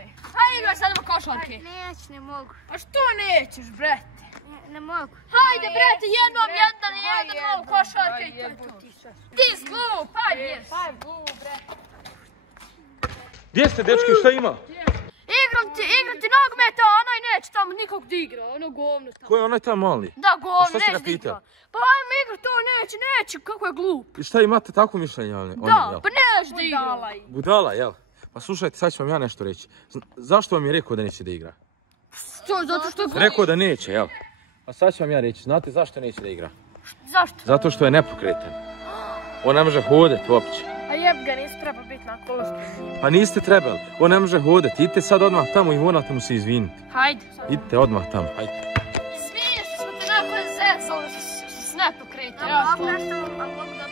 igraj. Hajde igraj sad u košarke. Neć, ne mogu. A što nećeš, brete? Ne mogu. Hajde, brete, jednom jedan, košarke i to je to. Ti zglup, hajde. Hajde, glup, brete. Gdje ste, dečki, šta ima? Igrati nogometa, a onaj neće tamo nikog da igra, ono govno tamo. Ko je onaj tamo mali? Da, govno, šta si ga neće da igra. pitao? Pa ajmo igrat, to neće, kako je glup. I šta imate takvo mišljenje? Da, pa neće da igra. Budala, jel? Pa slušajte, sad ću vam ja nešto reći. Zašto vam je rekao da neće da igra? Zato što je glup. Rekao da neće, jel? A sad ću vam ja reći, znate zašto neće da igra? Zašto? Zato što je nepokretan. On ne može hodati uopće. A jeb ga, nisi treba biti na kolosku. Pa niste trebali, on ne može hodati. Idite sad odmah tamo i morate mu se izviniti. Hajde. Idite odmah tamo, hajde. Izvini što smo te nakon zezali, što si nepokretan. A mogu da